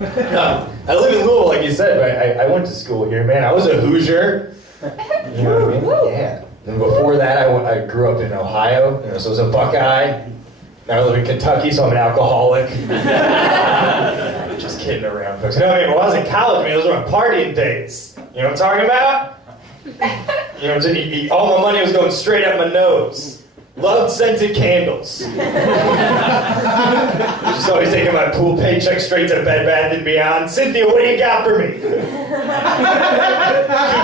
No, I live in Louisville, like you said, but I went to school here, man. I was a Hoosier. You know what I mean? Yeah. And before that, I grew up in Ohio, so I was a Buckeye. Now I live in Kentucky, so I'm an alcoholic. Just kidding around, folks. No, I mean, when I was in college, man, those were my partying days. You know what I'm talking about? You know what I'm saying? All my money was going straight up my nose. Loved scented candles. Just always taking my pool paycheck straight to Bed Bath & Beyond. Cynthia, what do you got for me?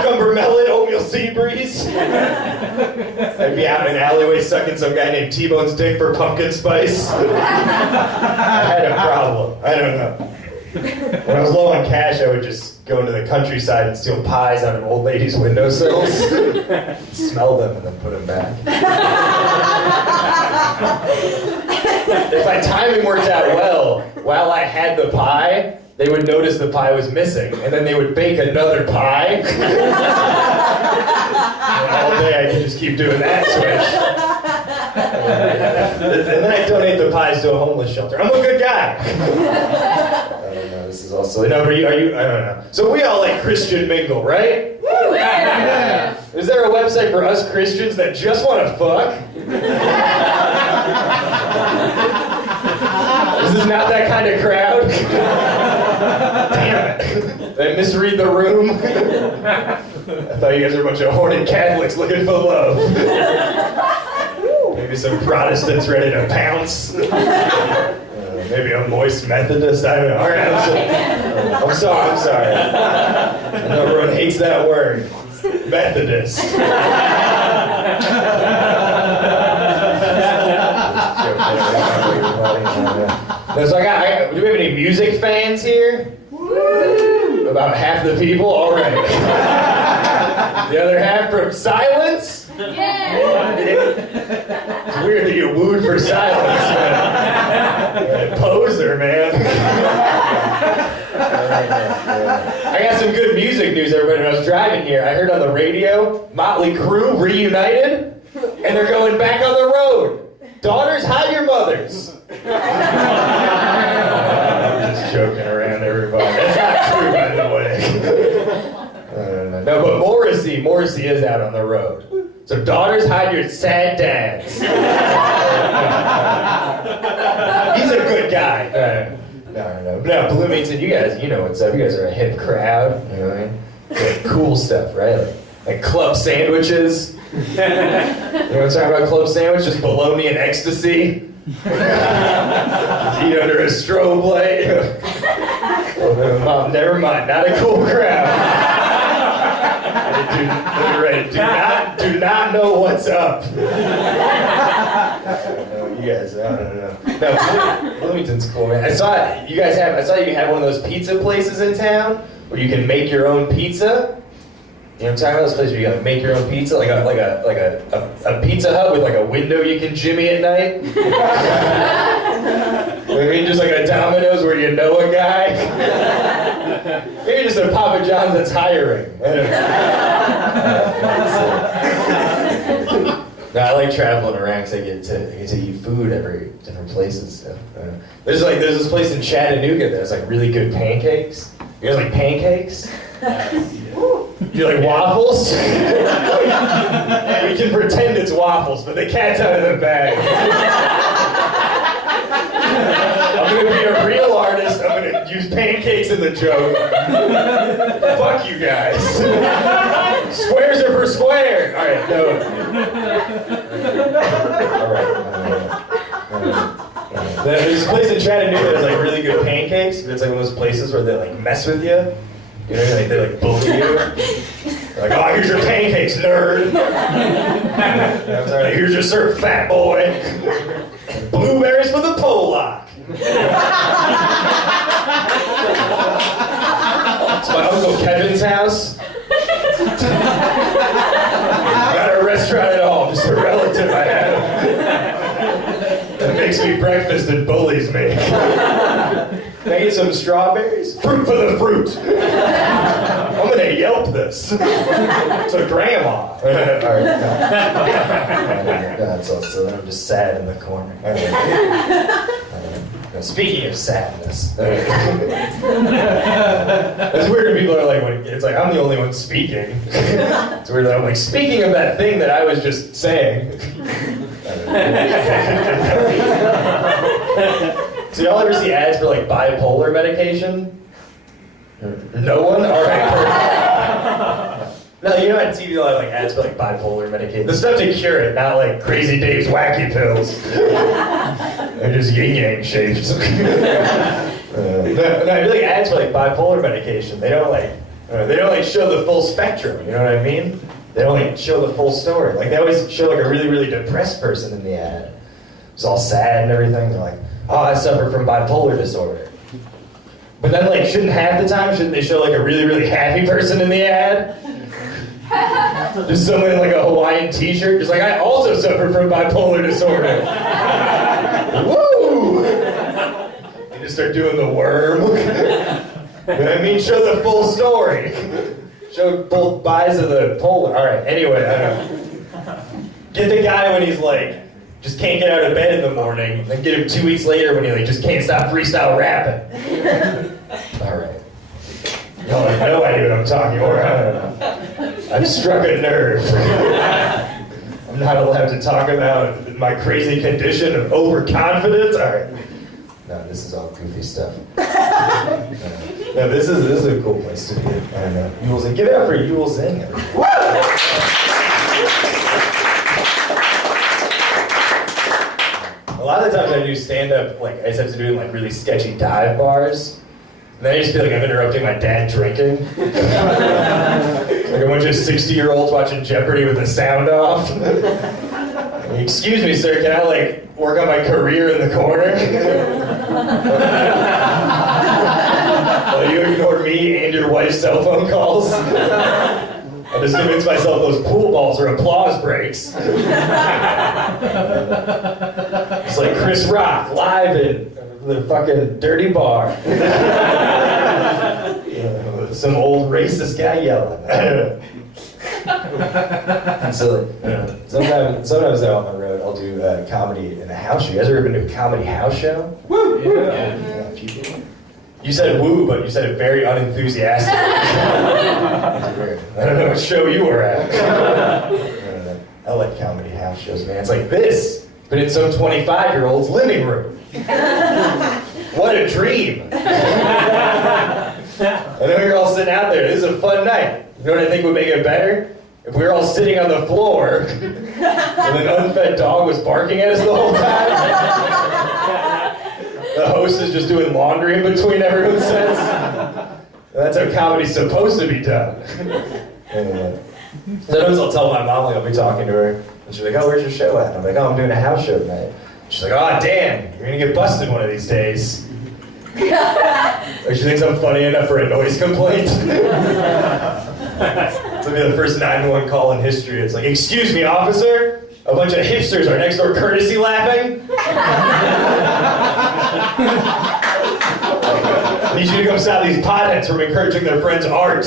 Cucumber melon, oatmeal sea breeze. I'd be out in an alleyway sucking some guy named T-Bone's dick for pumpkin spice. I had a problem. I don't know. When I was low on cash, I would just go into the countryside and steal pies out of old ladies' windowsills. Smell them and then put them back. If my timing worked out well, while I had the pie, they would notice the pie was missing, and then they would bake another pie. And all day I could just keep doing that switch. And then I donate the pies to a homeless shelter. I'm a good guy. This is also no, but are you? I don't know. So we all like Christian mingle, right? Yeah. Is there a website for us Christians that just want to fuck? This is not that kind of crowd. Damn it! Did I misread the room? I thought you guys were a bunch of horny Catholics looking for love. Maybe some Protestants ready to pounce. Maybe a moist Methodist, I don't know. All right, I'm sorry. I know everyone hates that word. Methodist. So do we have any music fans here? Woo! About half the people? All right. The other half from silence? Yeah. It's weird that you wooed for silence. Poser, man. I got some good music news, everybody. When I was driving here, I heard on the radio, Motley Crue reunited, and they're going back on the road. Daughters, hide your mothers. I'm just joking around, everybody. That's not true, by the way. No, but Morrissey is out on the road. So daughters, hide your sad dads. He's a good guy. No, Bloomington, you guys, you know what's up. You guys are a hip crowd. You know what I mean? Like cool stuff, right? Like club sandwiches. You know what I'm talking about? Club sandwiches, bologna and ecstasy. Eat under a strobe light. Oh, never mind. Not a cool crowd. Do not know what's up. You guys, I don't know. No, Bloomington's cool, man. I saw you had one of those pizza places in town where you can make your own pizza. You know what I'm talking about? Those places where you gotta make your own pizza, like a Pizza Hut with like a window you can jimmy at night. I mean, just like a Domino's where you know a guy. Maybe just a Papa John's that's hiring. I don't know. No, I like traveling around because I get to eat food every different places. So, there's this place in Chattanooga that has like really good pancakes. You guys like pancakes? Do you like waffles? We can pretend it's waffles, but the cat's out of the bag. I'm gonna be a real artist. I'm gonna use pancakes in the joke. Fuck you guys. Squares are for square. All right, no. All right. There's this place in Chattanooga that has like really good pancakes. It's like one of those places where they like mess with you. You know, like they like bully you. They're like, oh, here's your pancakes, nerd. I'm sorry, here's your surf, fat boy. Blueberries for the Pollock. It's my Uncle Kevin's house. Not a restaurant at all, just a relative I have. That makes me breakfast and bullies me. Can I get some strawberries? Fruit for the fruit. I'm gonna Yelp this. To grandma. All right. That's also, I'm just sad in the corner. Speaking of sadness, it's weird when people are like, it's like, I'm the only one speaking. It's weird that I'm like, speaking of that thing that I was just saying. So y'all ever see ads for like bipolar medication? No one? Alright, no, you know on TV they'll have like ads for like bipolar medication. The stuff to cure it, not like Crazy Dave's wacky pills. They're just yin-yang shaped. No, I really ads for like bipolar medication. They don't like show the full spectrum, you know what I mean? They don't like show the full story. Like they always show like a really, really depressed person in the ad. It's all sad and everything. They're like, oh, I suffer from bipolar disorder. But then like shouldn't they show like a really, really happy person in the ad? Just someone in like a Hawaiian t-shirt, just like, I also suffer from bipolar disorder. Woo! You just start doing the worm. I mean, show the full story. Show both buys of the polar. Alright, anyway, I don't know. Get the guy when he's like, just can't get out of bed in the morning, then get him 2 weeks later when he like just can't stop freestyle rapping. Alright. Y'all have no idea what I'm talking about. I don't know. I've struck a nerve. I'm not allowed to talk about my crazy condition of overconfidence. Alright. No, this is all goofy stuff. No, this is a cool place to be. I don't know. Uel Zing. Give it up for Uel Zing. A lot of the times I do stand-up, like, I just have to do it in, like, really sketchy dive bars. And then I just feel like I'm interrupting my dad drinking. Like a bunch of 60-year-olds watching Jeopardy with the sound off. Excuse me, sir, can I, like, work on my career in the corner? Well, you ignore me and your wife's cell phone calls. I just convinced myself those pool balls are applause breaks. It's like Chris Rock live in the fucking dirty bar. With some old racist guy yelling. So sometimes out on the road I'll do comedy in a house show. You guys ever been to a comedy house show? Woo! Yeah. You said woo, but you said it very unenthusiastic. I don't know what show you were at. I like comedy house shows, man. It's like this, but in some 25-year-old's living room. What a dream. I know you're all sitting out there. This is a fun night. You know what I think would make it better? If we were all sitting on the floor and an unfed dog was barking at us the whole time. The host is just doing laundry in between everyone's sets. That's how comedy's supposed to be done. Sometimes I'll tell my mom, like, I'll be talking to her, and she's like, oh, where's your show at? And I'm like, oh, I'm doing a house show tonight. She's like, oh, damn, you're gonna get busted one of these days. Or she thinks I'm funny enough for a noise complaint. It's like the first 911 call in history. It's like, excuse me, officer? A bunch of hipsters are next door courtesy laughing? I need you to come stop these potheads from encouraging their friends' art.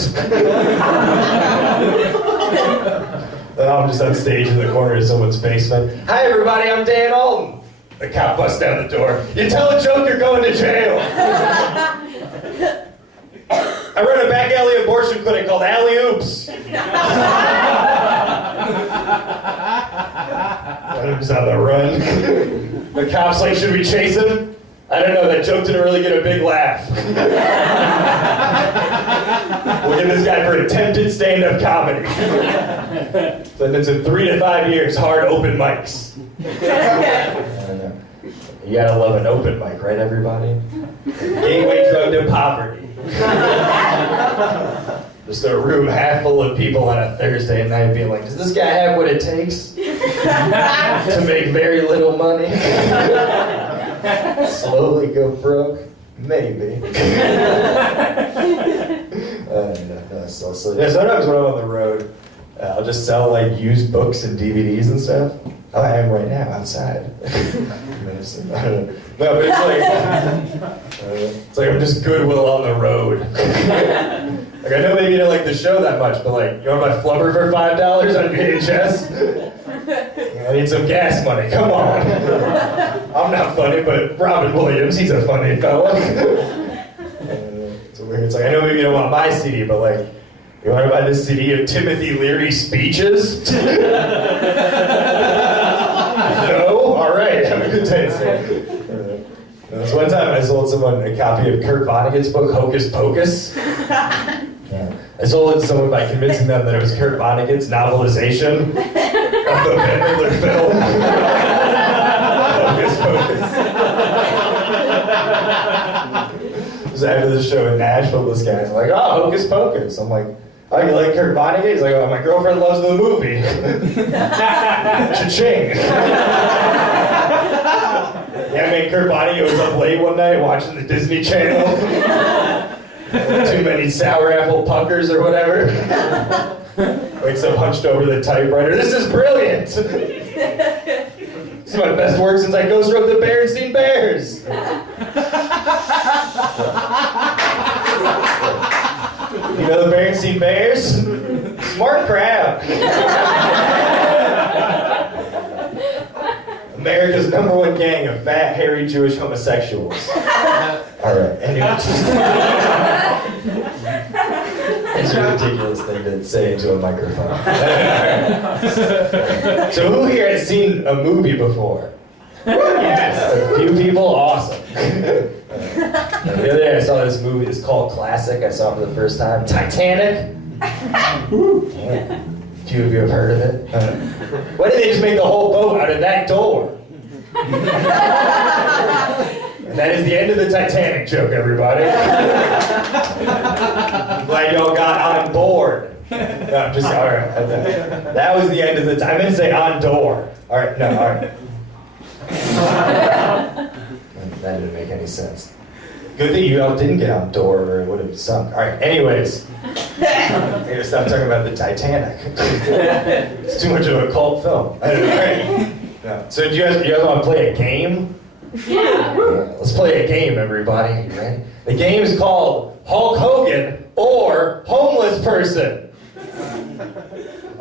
Then I'm just on stage in the corner of someone's basement. Hi everybody, I'm Dan Alten. The cop busts down the door. You tell a joke, you're going to jail. I run a back alley abortion clinic called Alley Oops. I'm just on the run. The cop's like, should we chase him? I don't know, that joke didn't really get a big laugh. We'll give this guy for attempted stand-up comedy. Sentenced in 3 to 5 years, hard open mics. You gotta love an open mic, right, everybody? Gateway drug to poverty. Just a room half full of people on a Thursday night being like, does this guy have what it takes to make very little money? Slowly go broke? Maybe. Sometimes when I'm on the road, I'll just sell like used books and DVDs and stuff. Oh, I am right now outside. No, but it's like I'm just Goodwill on the road. Like I know maybe you don't like the show that much, but like you want to buy Flubber for $5 on VHS? I need some gas money, come on. I'm not funny, but Robin Williams, he's a funny fella. It's weird. It's like, I know maybe you don't want my CD, but like, you want to buy this CD of Timothy Leary's speeches? No? Alright, have a good day, sir. This one time I sold someone a copy of Kurt Vonnegut's book, Hocus Pocus. Yeah. I sold it to someone by convincing them that it was Kurt Vonnegut's novelization of the Bette Midler film. Hocus Pocus. It was after the show in Nashville, this guy's like, oh, Hocus Pocus. I'm like, oh, you like Kurt Vonnegut? He's like, oh, my girlfriend loves the movie. Cha-ching. Yeah, I mean, Kurt Vonnegut was up late one night watching the Disney Channel. Too many sour apple puckers or whatever. Wakes up hunched over the typewriter. This is brilliant! This is my best work since I ghost wrote the Berenstain Bears. You know the Berenstain Bears? Smart crowd. America's #1 gang of fat, hairy Jewish homosexuals. Alright, anyway. It's a ridiculous thing to say into a microphone. So who here has seen a movie before? Yes. A few people? Awesome. The other day I saw this movie, it's called Classic. I saw it for the first time. Titanic? Yeah. Few of you have heard of it. Why did they just make the whole boat out of that door? And that is the end of the Titanic joke, everybody. I'm glad y'all got on board. No, I'm just, alright. That was the end of the time. I meant to say on door. Alright, no, alright. That didn't make any sense. Good thing you all didn't get on door or it would have sunk. Alright, anyways. I'm gonna stop talking about the Titanic. It's too much of a cult film. Right. No. So do you guys want to play a game? Yeah. Let's play a game, everybody. You ready? The game is called Hulk Hogan or Homeless Person.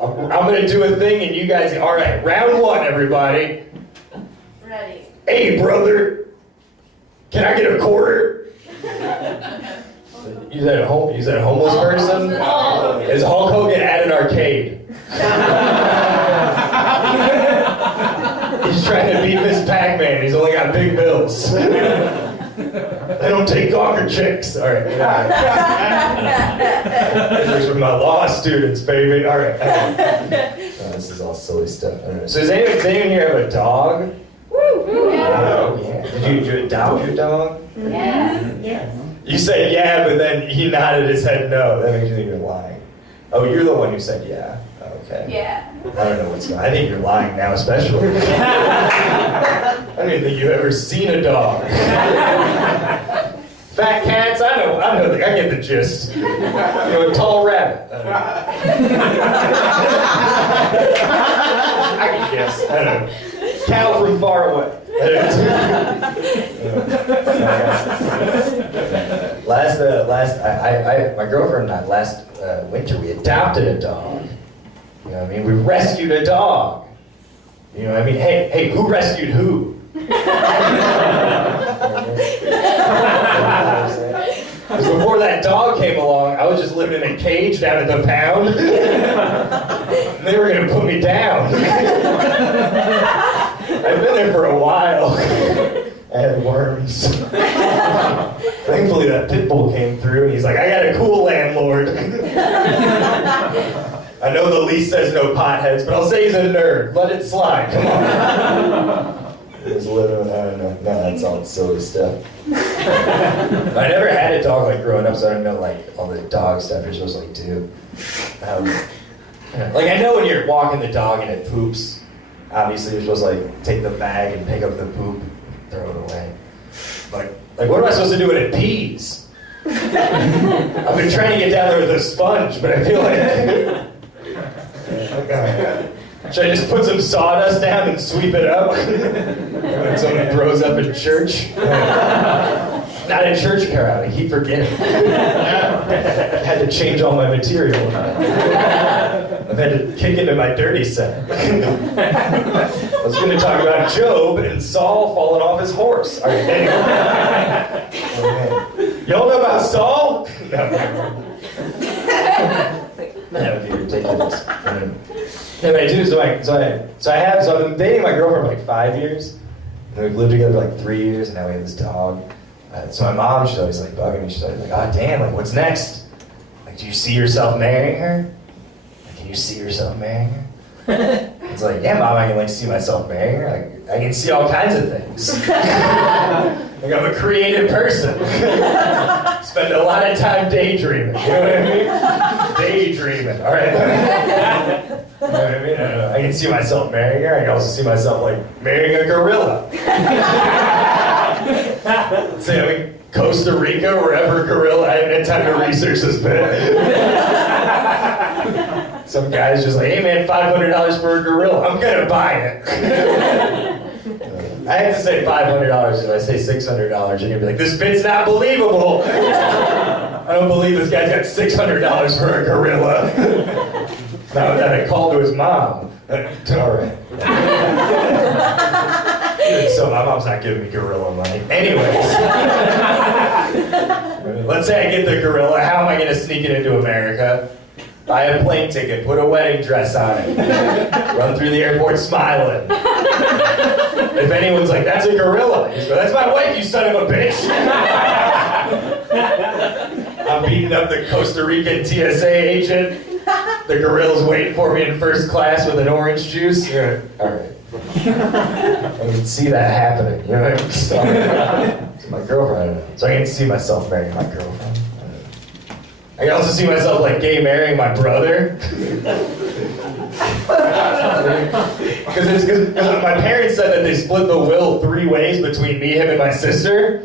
I'm gonna do a thing and you guys, alright, round 1, everybody. Ready. Hey, brother, can I get a quarter? You said a homeless person? Is Hulk Hogan at an arcade? He's trying to beat Miss Pac-Man. He's only got big bills. They don't take gawker chicks. All right. These are my law students, baby. All right. This is all silly stuff. Right. So does anyone here have a dog? Woo! Yeah. Oh, yeah. Did you adopt your dog? Yes. Yes. You said yeah, but then he nodded his head no. That makes you think you're lying. Oh, you're the one who said yeah. Okay. Yeah. I don't know what's going on. I think you're lying now, especially. I don't even think you've ever seen a dog. Fat cats, I know, I get the gist. You know, a tall rabbit. I can guess. I don't know. Cow from far away. My girlfriend and I last winter we adopted a dog. You know what I mean? We rescued a dog. You know what I mean? Hey, who rescued who? Because before that dog came along, I was just living in a cage down at the pound. And they were going to put me down. I've been there for a while. I had worms. Thankfully, that pit bull came through, and he's like, I got a cool landlord. I know the lease says no potheads, but I'll say he's a nerd. Let it slide. Come on. He was living, I don't know. No, that's all silly stuff. I never had a dog like growing up, so I don't know like all the dog stuff you're supposed to like do. Like I know when you're walking the dog and it poops, obviously you're supposed to like take the bag and pick up the poop, throw it away. Like what am I supposed to do when it pees? I've been trying to get down there with a sponge, but I feel like should I just put some sawdust down and sweep it up? When someone throws up in church? Not a church crowd, I keep forgetting. I had to change all my material. The I've had to kick into my dirty side. I was going to talk about Job and Saul falling off his horse. All right, anyway. Oh, man. Y'all know about Saul? No. That would be ridiculous. Anyway, I've been dating my girlfriend for like 5 years. And we've lived together for like 3 years, and now we have this dog. So my mom, she's always like bugging me. She's always like, oh damn, like what's next? Like, do you see yourself marrying her? Like, can you see yourself marrying her? It's like, yeah, Mom, I can like see myself marrying her. Like, I can see all kinds of things. Like, I'm a creative person. Spend a lot of time daydreaming. You know what I mean? Daydreaming. All right. You know what I mean? I can see myself marrying her. I can also see myself like marrying a gorilla. Let's say I'm in Costa Rica, wherever gorilla. I haven't had time to research this bit. Some guy's just like, hey man, $500 for a gorilla. I'm gonna buy it. I have to say $500. If I say $600, you're gonna be like, this bit's not believable. I don't believe this guy's got $600 for a gorilla. Now that I called to his mom. All right. So my mom's not giving me gorilla money. Anyways. Let's say I get the gorilla. How am I gonna sneak it into America? Buy a plane ticket, put a wedding dress on it, run through the airport smiling. If anyone's like, that's a gorilla, you just go, that's my wife, you son of a bitch. I'm beating up the Costa Rican TSA agent. The gorilla's waiting for me in first class with an orange juice. Yeah. All right. I can see that happening, you know what I mean? So my girlfriend, I don't know. So I can see myself marrying my girlfriend. I can also see myself like gay marrying my brother. Because my parents said that they split the will 3 ways between me, him, and my sister.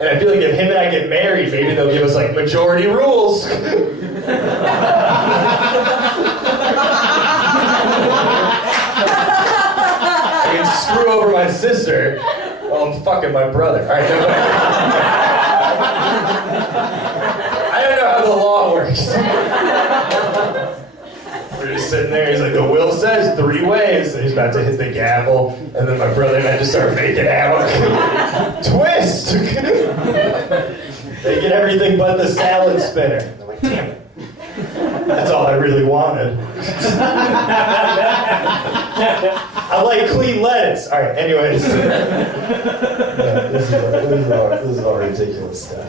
And I feel like if him and I get married, maybe they'll give us like majority rules. I can screw over my sister while I'm fucking my brother. All right, I don't know how the law works. We're just sitting there, he's like, the will says 3 ways. And he's about to hit the gavel, and then my brother and I just start making out. Twist! They get everything but the salad spinner. I'm like, damn it. That's all I really wanted. I like clean lettuce. All right, anyways. Yeah, this is all ridiculous stuff.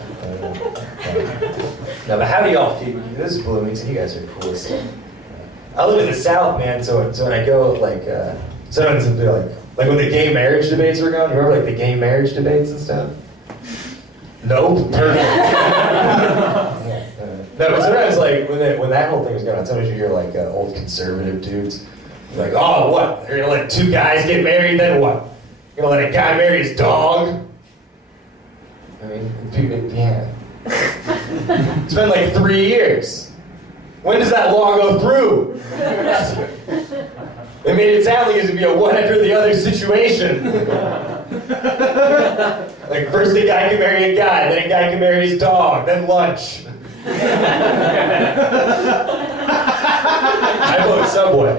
No, but how do y'all feel? This is Bloomington. You guys are cool as stuff. I live in the South, man. So when I go, like, sometimes they're like when the gay marriage debates were going. Remember, like the gay marriage debates and stuff? Nope. Perfect. No, but sometimes, like, when that whole thing was going on, sometimes you hear, like, old conservative dudes. Like, oh, what? You're gonna let 2 guys get married, then what? You're gonna let a guy marry his dog? I mean, yeah. It's been like 3 years. When does that law go through? They made it sound like it was gonna be a one after the other situation. Like, first a guy can marry a guy, then a guy can marry his dog, then lunch. I vote Subway.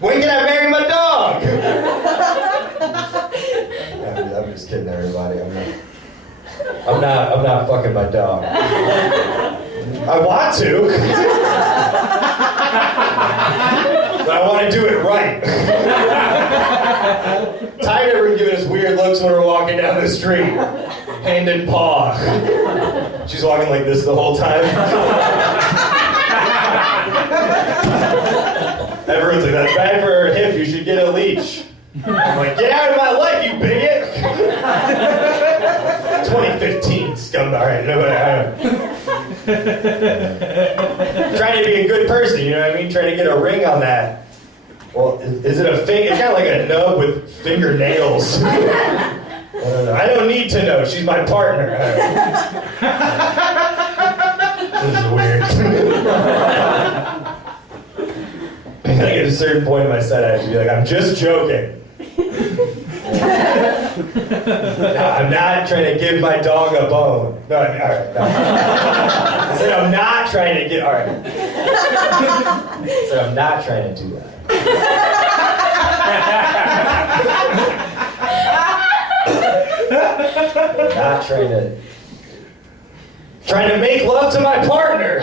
When can I marry my dog? I'm just kidding, everybody. I'm not fucking my dog. I want to, but I want to do it right. Tired of her giving us weird looks when we're walking down the street, hand in paw. She's walking like this the whole time. Everyone's like, that's bad for her hip, you should get a leash. I'm like, get out of my life, you bigot! 2015, scumbag. All right, trying to be a good person, you know what I mean? Trying to get a ring on that. Well, is it a finger? It's kind of like a nub with fingernails. I don't know. I don't need to know. She's my partner. This is weird. Like at a certain point in my set, I have to be like, I'm just joking. No, I'm not trying to give my dog a bone. No, all right, no. I said I'm not trying to get, all right. I said I'm not trying to do that. I'm not trying to make love to my partner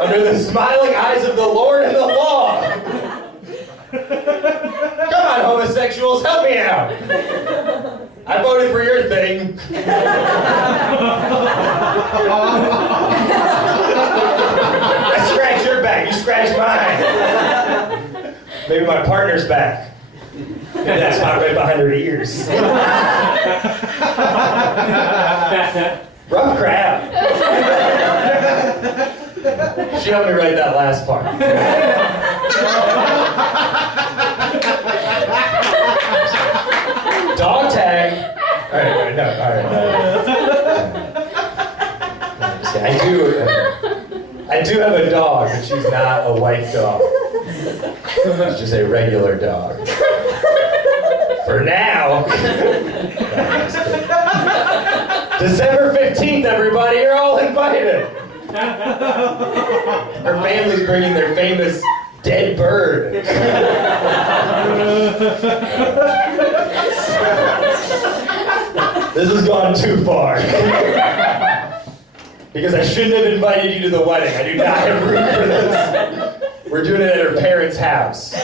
under the smiling eyes of the Lord and the law. Come on, homosexuals, help me out. I voted for your thing. I scratched your back, you scratched mine. Maybe my partner's back. Maybe that spot right behind her ears. Rough crowd. She helped me write that last part. Dog tag. All right, no, all right. I do have a dog, but she's not a white dog. She's just a regular dog. For now. December 15th, everybody, you're all invited. Her family's bringing their famous dead bird. This has gone too far. Because I shouldn't have invited you to the wedding. I do not have room for this. We're doing it at her parents' house.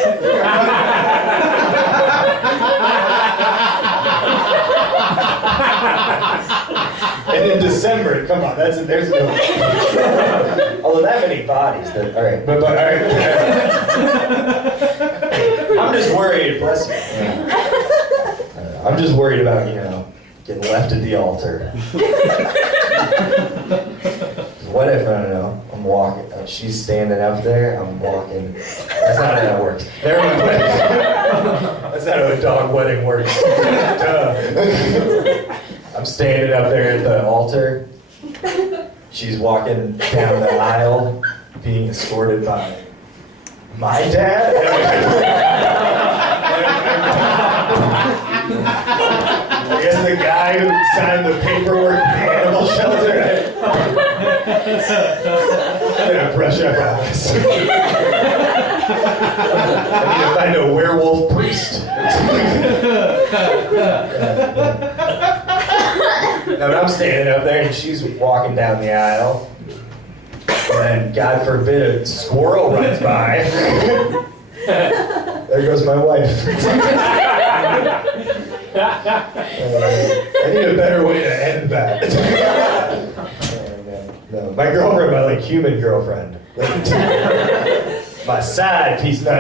And in December, come on, there's no. Although that many bodies, all right, but all right. I'm just worried, bless you. I'm just worried about, getting left at the altar. What if, I don't know, I'm walking, she's standing up there, I'm walking. That's not how that works. Never mind. That's not how a dog wedding works. Duh. I'm standing up there at the altar. She's walking down the aisle, being escorted by my dad. I guess the guy who signed the paperwork for the animal shelter. I'm gonna brush up on this. I need to find a werewolf priest. No, but I'm standing up there and she's walking down the aisle. And God forbid a squirrel runs by. There goes my wife. I need a better way to end that. No, my girlfriend, my human girlfriend. My side piece. No,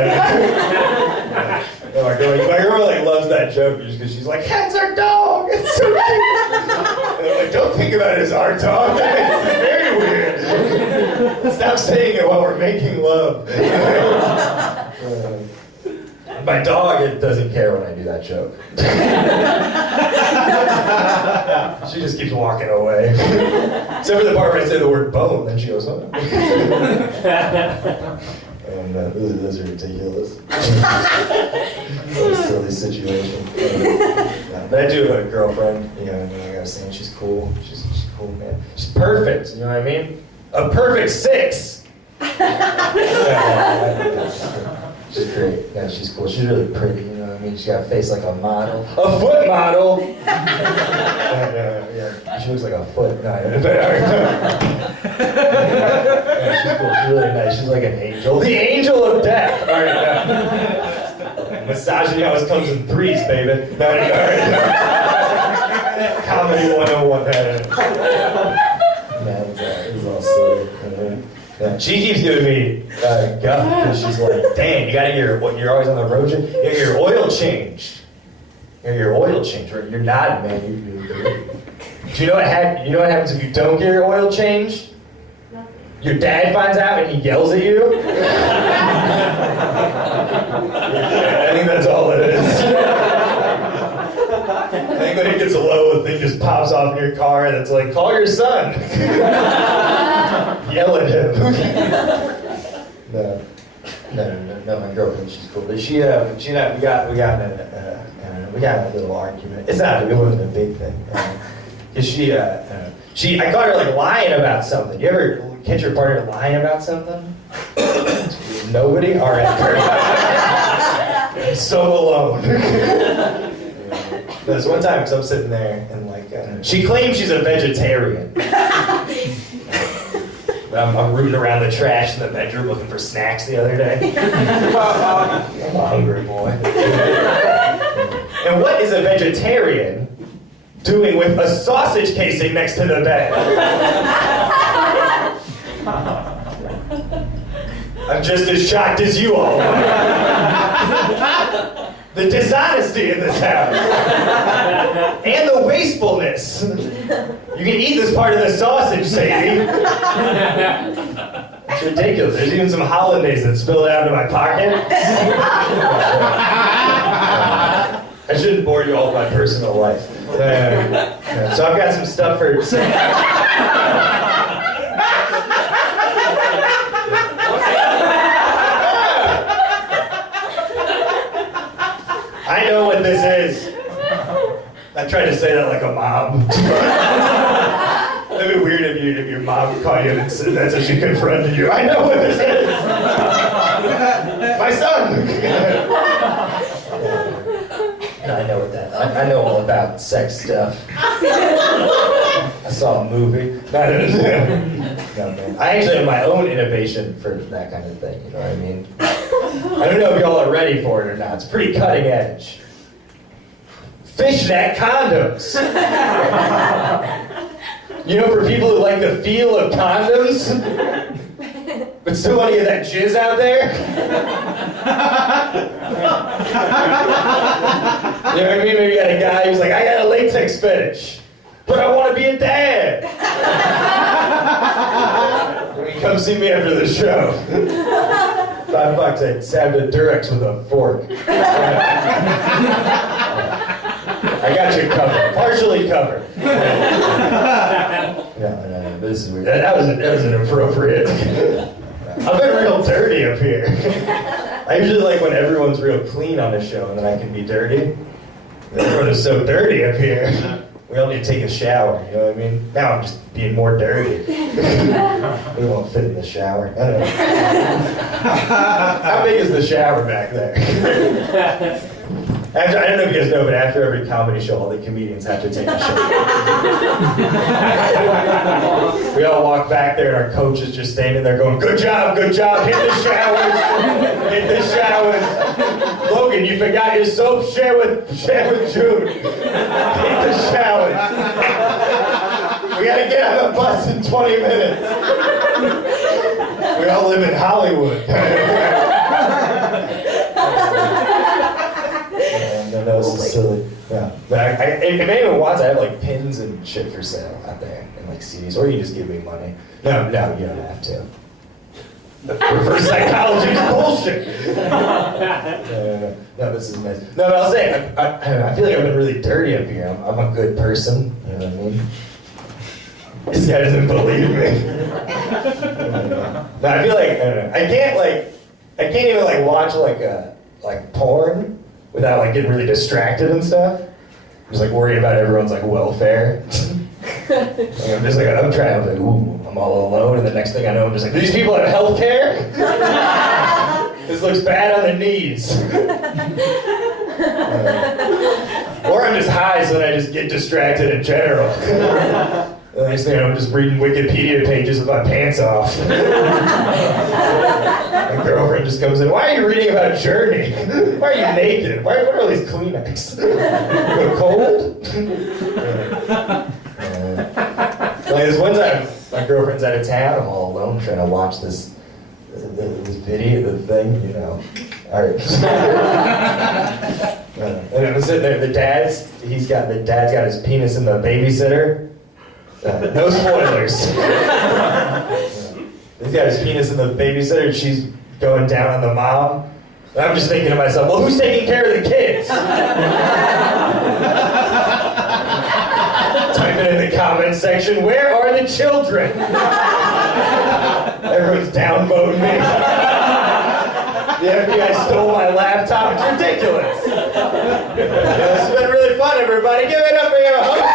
my girl loves that joke just because she's like, that's our dog. It's so cute. And I'm like, don't think about it as our dog. It's very weird. Stop saying it while we're making love. My dog, it doesn't care when I do that joke. She just keeps walking away. Except for the part where I say the word bone, then she goes, oh. And those are ridiculous. What a silly situation. But I do have a girlfriend, I gotta say, she's cool. She's cool, man. She's perfect, you know what I mean? A perfect 6. She's great. Yeah, she's cool. She's really pretty, you know what I mean? She's got a face like a model. A foot model! Yeah, she looks like a foot. No, yeah, she's cool. She's really nice. She's like an angel. The angel of death! Alright, misogyny always comes in 3s, baby. Alright. Comedy 101. It was all silly. Yeah, she keeps giving me guff because she's like, "Damn, you gotta get you're always on the road. You get your oil changed. Your oil changed. You're nodding, man. Do you know what happens if you don't get your oil changed? Your dad finds out and he yells at you. I think that's all it is. I think when it gets low, the thing just pops off in your car and it's like, call your son. Yell at him. No, my girlfriend, she's cool. But we got we got a little argument. It wasn't a big thing. Cause I caught her like lying about something. You ever catch your partner lying about something? Nobody? All right. I'm so alone. There's one time, because I'm sitting there, and like, she claims she's a vegetarian. I'm rooting around the trash in the bedroom looking for snacks the other day. I'm a hungry boy. And what is a vegetarian doing with a sausage casing next to the bed? I'm just as shocked as you all are. The dishonesty in this house. And the wastefulness. You can eat this part of the sausage, Sadie. It's ridiculous. There's even some hollandaise that spilled out into my pocket. I shouldn't bore you all with my personal life. So I've got some stuff for... I know what this is. I tried to say that like a mom. It'd be weird if your mom caught you and said that's how she confronted you. I know what this is. My son. No, I know what that. I know all about sex stuff. I saw a movie. No, man. I actually have my own innovation for that kind of thing. You know what I mean? I don't know if y'all are ready for it or not. It's pretty cutting edge. Fishnet condoms. You know, for people who like the feel of condoms, but still want to get that jizz out there. You know what I mean? Maybe you got a guy who's like, I got a latex fetish, but I want to be a dad. Come see me after the show. $5, I stabbed a Durex with a fork. I got you covered, partially covered. No, this is weird. That was inappropriate. I've been real dirty up here. I usually like when everyone's real clean on the show and then I can be dirty. Everyone is so dirty up here. We all need to take a shower, you know what I mean? Now I'm just being more dirty. We won't fit in the shower. I don't know. How big is the shower back there? I don't know if you guys know, but after every comedy show, all the comedians have to take a shower. We all walk back there, and our coach is just standing there going, good job, hit the showers, hit the showers. Logan, you forgot your soap, share with June. Hit the showers. We gotta get on the bus in 20 minutes. We all live in Hollywood. No, this is silly. Yeah. But if anyone wants, I have like pins and shit for sale out there, and like CDs, or you can just give me money. No, you don't have to. Reverse psychology is bullshit. No, this is nice. No, but I'll say, I feel like I've been really dirty up here. I'm a good person, you know what I mean? This guy doesn't believe me. No, I feel like, I don't know. I can't even like watch like porn without like getting really distracted and stuff. I'm just like worried about everyone's like welfare. I'm just like, I'm like, ooh, I'm all alone, and the next thing I know, I'm just like, these people have health care? This looks bad on the knees. Or I'm just high, so then I just get distracted in general. The next thing I know, I'm just reading Wikipedia pages with my pants off. My girlfriend just comes in, why are you reading about Journey? Why are you naked? What are all these Kleenex? You cold? Like this one time, my girlfriend's out of town, I'm all alone trying to watch this video, the thing, you know. Alright. And I'm sitting there, the dad's got his penis in the babysitter. No spoilers. He's got his penis in the babysitter, and she's going down on the mom. And I'm just thinking to myself, well, who's taking care of the kids? Typing in the comments section, where are the children? Everyone's downvoting me. The FBI stole my laptop. It's ridiculous. This has been really fun, everybody. Give it up for your host.